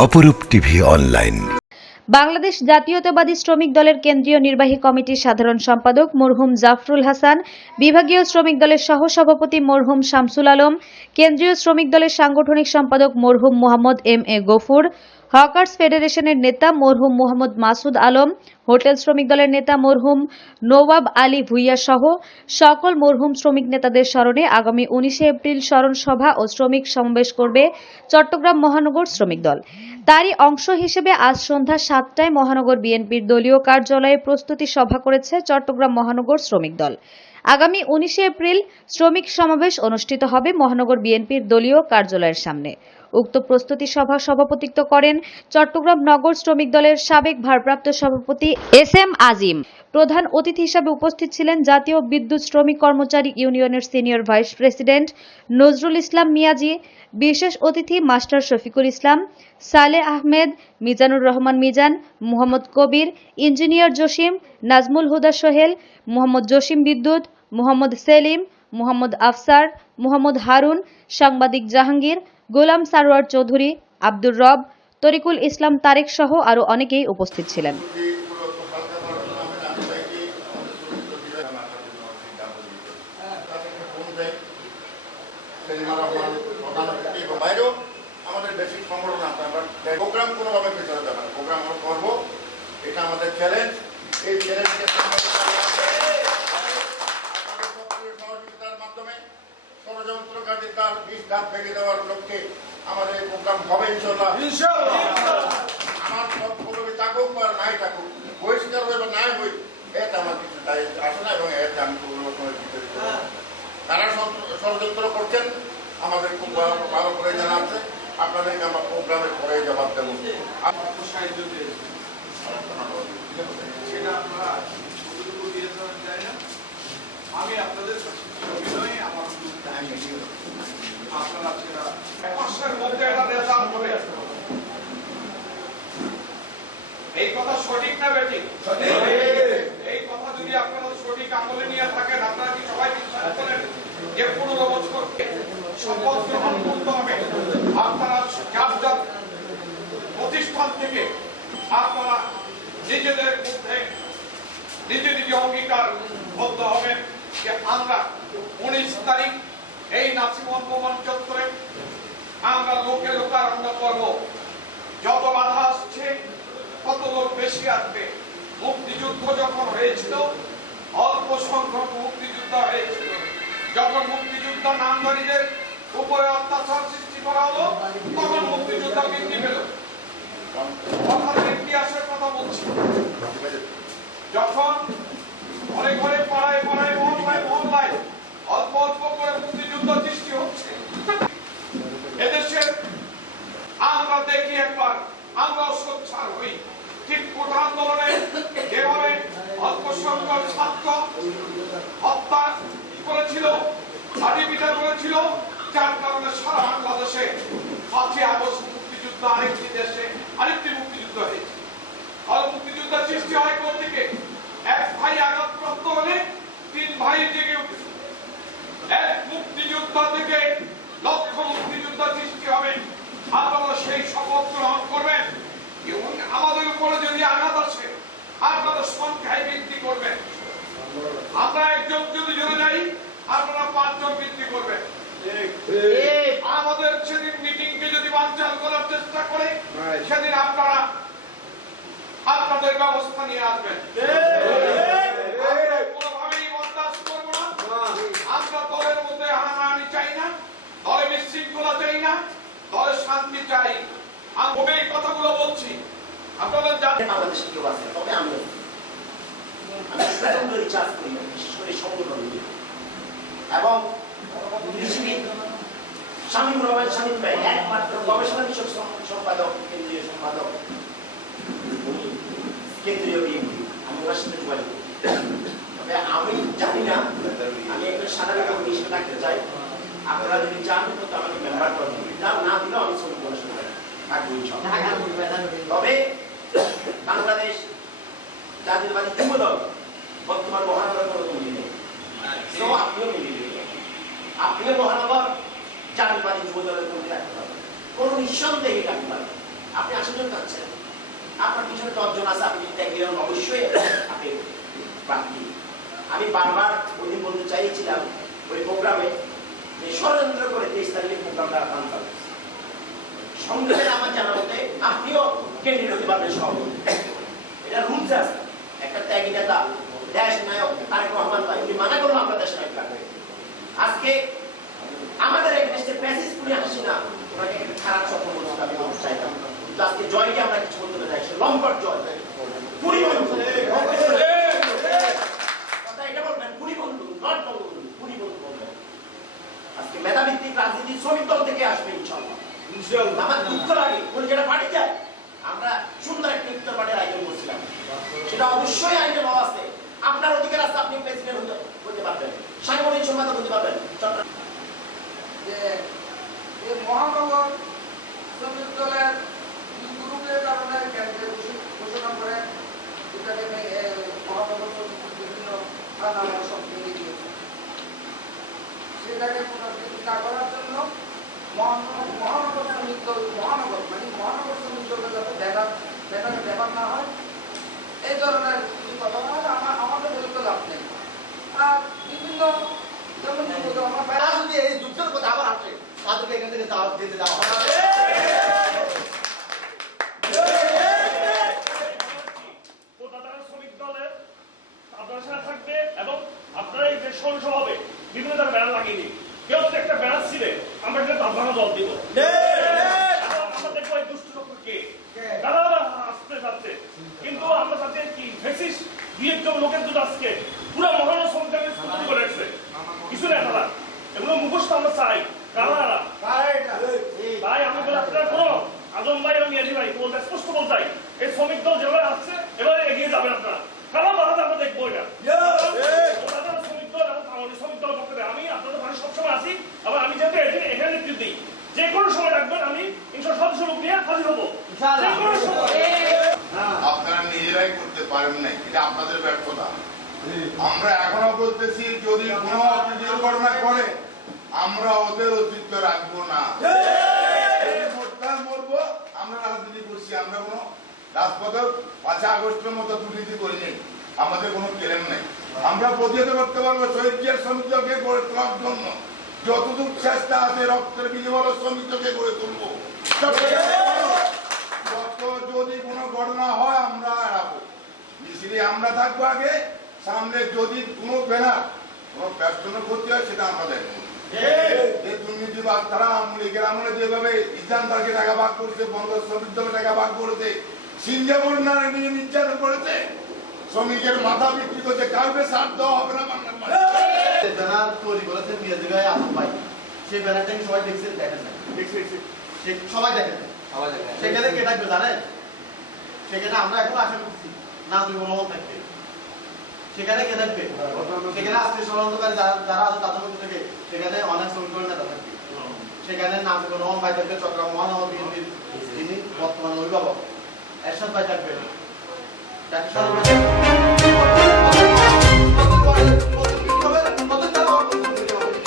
অপরূপ TV online. Bangladesh জাতীয়তাবাদী শ্রমিক দলের কেন্দ্রীয় নির্বাহী কমিটির সাধারণ সম্পাদক মরহুম জাফরুল হাসান, বিভাগীয় শ্রমিক দলের সহসভাপতি মরহুম শামসুল আলম, কেন্দ্রীয় শ্রমিক দলের সাংগঠনিক সম্পাদক মরহুম Mohammad M A Gafur hawkers ফেডারেশনের নেতা মরহুম মোহাম্মদ মাসুদ আলম, হোটেল শ্রমিক দলের নেতা মরহুম নওয়াব আলী ভুইয়া সহ সকল মরহুম শ্রমিক নেতাদের স্মরণে আগামী উনিশে এপ্রিল স্মরণ সভা ও শ্রমিক সমাবেশ করবে চট্টগ্রাম মহানগর শ্রমিক দল। তারই অংশ হিসেবে আজ সন্ধ্যা সাতটায় মহানগর বিএনপির দলীয় কার্যালয়ে প্রস্তুতি সভা করেছে চট্টগ্রাম মহানগর শ্রমিক দল। আগামী উনিশে এপ্রিল শ্রমিক সমাবেশ অনুষ্ঠিত হবে মহানগর বিএনপির দলীয় কার্যালয়ের সামনে। উক্ত প্রস্তুতি সভা সভাপতিত্ব করেন চট্টগ্রাম নগর শ্রমিক দলের সাবেক ভারপ্রাপ্ত সভাপতি এস এম আজিম। প্রধান অতিথি হিসাবে উপস্থিত ছিলেন জাতীয় বিদ্যুৎ শ্রমিক কর্মচারী ইউনিয়নের senior vice president Nazrul Islam Miyaji, বিশেষ অতিথি মাস্টার শফিকুল ইসলাম সালে আহমেদ, মিজানুর রহমান মিজান, মোহাম্মদ কবির, ইঞ্জিনিয়ার জসিম, নাজমুল হুদা সোহেল, মোহাম্মদ জসিম বিদ্যুৎ, মোহাম্মদ সেলিম, মোহাম্মদ আফসার, মোহাম্মদ হারুন, সাংবাদিক জাহাঙ্গীর গোলাম সারোয়ার চৌধুরী, আব্দুর রব, তরিকুল ইসলাম তারেক সহ আরও অনেকেই উপস্থিত ছিলেন। আমাদের আমরা প্রোগ্রাম কোনোভাবে প্রোগ্রাম করব, এটা আমাদের চ্যালেঞ্জ এই চ্যালেঞ্জকে সামনে আপনাদের সক্রিয় সহযোগিতার মাধ্যমে ষড়যন্ত্রকারীর তার বিষ দাঁত ভেঙে দেওয়ার আমাদের এই প্রোগ্রাম হবে ইনশাল্লাহ আমার সব পদবি থাকুক বা নাই থাকুক বহিষ্কার হয়ে বা নাই হই এটা আমার কিছু দায়িত্ব আসে না এবং এতে আমি কোনো রকমের। তারা ষড়যন্ত্র করছেন আমাদের খুব ভালো ভালো করে জানা আছে। আপনাদেরকে আমরা প্রোগ্রামে পরে জবাব দেবো। সাহায্য সেটা আপনারা কতটুকু দিয়েছেন আমি জানি না আমি আপনাদের অভিনয় আমার আপনারা সেটা মাসের মধ্যে একটা রেজাল্ট হবে এই কথা সঠিক না বেঠিক? এই কথা যদি আপনারা সঠিক আমলে নিয়ে থাকেন আপনারা কি সবাই বিশ্বাস করেন? যে পনেরো বছর শপথ গ্রহণ করতে হবে। আপনারা যার যার প্রতিষ্ঠান থেকে আপনারা নিজেদের মধ্যে নিজে নিজে অঙ্গীকার বলতে হবে যে আমরা উনিশ তারিখ এই নাসিমন প্রমাণ চত্বরে আমরা লোকে লোকারণ্য করব। যত বাধা আসছে তত লোক বেশি আসবে? মুক্তিযুদ্ধ যখন হয়েছিল, অল্প সংখ্যক মুক্তিযুদ্ধ হয়েছিল। যখন মুক্তিযুদ্ধ নামধারীদের উপরে অত্যাচার সৃষ্টি করা হলো, তখন মুক্তিযুদ্ধ বৃদ্ধি পেল। ইতিহাসের কথা বলছি। যখন ঘরে ঘরে পাড়ায় পাড়ায় মহল্লায় মহল্লায় অল্প অল্প করে মুক্তিযুদ্ধ সৃষ্টি হচ্ছে এদেশের আমরা দেখি একবার আমরাও সোচ্চার হই ঠিক কোটা আন্দোলনে যেভাবে অল্প সংখ্যক ছাত্র হত্যা করেছিল লাঠি পিঠা করেছিল যার কারণে সারা বাংলাদেশে পাঁচই আগস্ট মুক্তিযুদ্ধ আরেকটি দেশে আরেকটি মুক্তিযুদ্ধ হয়েছে। আর মুক্তিযুদ্ধ সৃষ্টি হয় কোন দিকে? এক ভাই আঘাতপ্রাপ্ত হলে তিন ভাই জেগে উঠে। এক মুক্তিযুদ্ধ থেকে লক্ষ মুক্তিযুদ্ধ সৃষ্টি হবে। আপনারা সেই শপথ গ্রহণ করবেন। এবং আমাদের উপরে যদি আঘাত আসে, আপনারা সংখ্যায় বৃদ্ধি করবেন। আমরা একজন যদি জনে যাই, আপনারা পাঁচজন বৃদ্ধি করবেন। আমাদের সেদিন মিটিংকে যদি বানচাল করার চেষ্টা করে সেদিন আপনারা আপনাদের ব্যবস্থা নিয়ে আসবেন। কোনোভাবেই বরদাস্ত করব না। আমরা দলের মধ্যে হানাহানি চাই না দলে বিশৃঙ্খলা চাই না দলে শান্তি চাই। আমি এই কথাগুলো বলছি। আপনারা জানেন। বাংলাদেশে কেউ আছে তবে আমি আমি প্রচণ্ড রিচার্জ করি বিশেষ করে সংগঠন এবং স্বামী রহমান স্বামী ভাই একমাত্র গবেষণা বিষয়ক সম্পাদক কেন্দ্রীয় সম্পাদক কেন্দ্রীয় আমি ওনার সাথে যোগাযোগ তবে আমি জানি না আমি একজন সাধারণ কর্মী হিসেবে থাকতে চাই। আপনারা যদি চান তো আমাকে মেম্বার করবেন না না দিলেও আমি শ্রমিক দলের থাকব তবে বাংলাদেশ জাতীয়বাদী যুব দল বর্তমান মহানগর কোনো কমিটি নেই। আপনিও মিলিয়ে। আপনিও মহানগর। জাতীয়বাদী যুব দলের কমিটি রাখতে পারবেন কোনো নিঃসন্দেহে রাখতে পারবেন আপনি আশি জন যাচ্ছেন আপনার পিছনে দশজন আছে, আপনি যদি দেখলেন অবশ্যই আপনি প্রার্থী আমি বারবার ওই বলতে চাইছিলাম, ওই প্রোগ্রামে যে ষড়যন্ত্র করে তেইশ তারিখে প্রোগ্রামটা বানচাল সংগ্রামের আমার জানা মতে, আপনিও কেন্দ্রীয় হতে পারবেন সভাপতি। এটা রুলস আছে। একটা ত্যাগী নেতা, দেশ নায়ক, তারেক রহমান ভাই মানা করল আমরা দেশ নায়ক লাগবে আজকে আমাদের এই দেশের প্যাসেজ পুরে আসি না। ওনাকে একটা খারাপ স্বপ্ন বলতে আমি বলতে চাইতাম কিন্তু আজকে জয়কে আমরা কিছু বলতে চাই সে লম্বর জয়। কুড়ি বন্ধু। কথা এটা বলবেন কুড়ি বন্ধু নট বন্ধু কুড়ি বন্ধু বলবেন। আজকে মেধাভিত্তিক রাজনীতি শ্রমিক দল থেকে আসবে ইনশাল্লাহ আমার দুঃখ লাগে বলে যেটা পার্টি যায় আমরা সুন্দর একটা ইফতার পার্টির আয়োজন করছিলাম। সেটা অবশ্যই আইনে বলা আছে। আপনার অধিকার আছে আপনি প্রেসিডেন্ট হতে সাংগঠনিক সম্পাদক হতে পারবেন। যে সেটাকে পুনর্জীবিত না করার জন্য মহানগর শ্রমিক মহানগর মানে মহানগর শ্রমিক দলের যাতে ব্যাপার না হয়, এই ধরনের কিছু কথা আমার আমাদের বলতে লাভ নেই আর বিভিন্ন তারা যদি এই যুদ্ধের কথা আবার আসে। তাদেরকে এখান থেকে দাওয়াত দেওয়া হবে থাকবে এবং আপনারা এই যে সরস হবে বিভিন্ন ধরনের ব্যানার লাগিয়ে দিন কেউ একটা ব্যানার ছিলে আমরা তার ভাঙা জল দিব। তারা কিন্তু আমরা তাতে কি ফেসিস দুই একজন লোকের দুটো আজকে পুরো মহানগর শ্রমিকদের স্কুল করে রাখছে কিছু না তারা এগুলো মুখস্থ আমরা চাই কারা তাই আমি বলে আপনারা কোনো আজম ভাই এবং ইয়াজি ভাই বলতে স্পষ্ট বলতে চাই এই শ্রমিক দল যেভাবে আসছে এবারে এগিয়ে যাবেন আপনারা। কারা বাধা আমরা দেখব এটা। শ্রমিক দল আমাদের শ্রমিক দল পক্ষে আমি আপনাদের পাশে সবসময় আছি আবার আমি যেহেতু এখানে এখানে নেতৃত্ব দিই। যে কোনো সময় রাখবেন আমি ইনশাল সদস্য লোক নিয়ে হাজির হব। যে কোনো সময়। আপনারা নিজেরাই করতে পারেন নাই এটা আপনাদের ব্যর্থতা। আমরা এখনও বলতেছি যদি কোনো অপ্রীতিকর ঘটনা করে আমরা ওদের অস্তিত্ব রাখব না। আমরা রাজনীতি করছি আমরা কোনো রাজপথে পাঁচই আগস্টের মতো দুর্নীতি করিনি। আমাদের কোনো কেলেম নেই। আমরা প্রতিহত করতে পারব শহীদ জিয়ার শ্রমিককে গড়ে তোলার জন্য। যতদূর চেষ্টা আছে রক্তের বিনিময়ে শ্রমিককে গড়ে তুলবো। যদি কোনো ঘটনা হয় আমরা এড়াবো মিছিলে আমরা থাকব আগে। সামনে যদি কোনো ব্যানার কোনো ব্যস্তন করতে হয় সেটা আমরা দেখব। যে দুর্নীতিবাদ তারা আওয়ামী লীগের আমলে যেভাবে ইসলাম তাকে টাকা ভাগ করেছে বন্ধ শ্রমিক দলে টাকা ভাগ করেছে সিঙ্গাপুর নারী নিয়ে নির্যাতন করেছে শ্রমিকের মাথা বিক্রি করছে কাউকে সার দেওয়া হবে না বাংলার ব্যানার তৈরি মিয়াজি ভাই আসল ভাই। সেই ব্যানারটা কি সবাই দেখেন না। সে- সবাই দেখেন সেখানে কে থাকবে জানেন সেখানে আমরা এখন আশা করছি না মনোবল থাকবে। সেখানে কে থাকবে? সেখানে আজকে ষড়যন্ত্রকারী যারা যারা আছে তাদের মধ্যে থেকে সেখানে অনেক শ্রমিক নেতা থাকবে। সেখানে নাজিবুর রহমান ভাই থাকবে চট্টগ্রাম মহানগর বিএনপির যিনি বর্তমান অভিভাবক। এরশাদ ভাই থাকবে। যাকে সর্বোচ্চ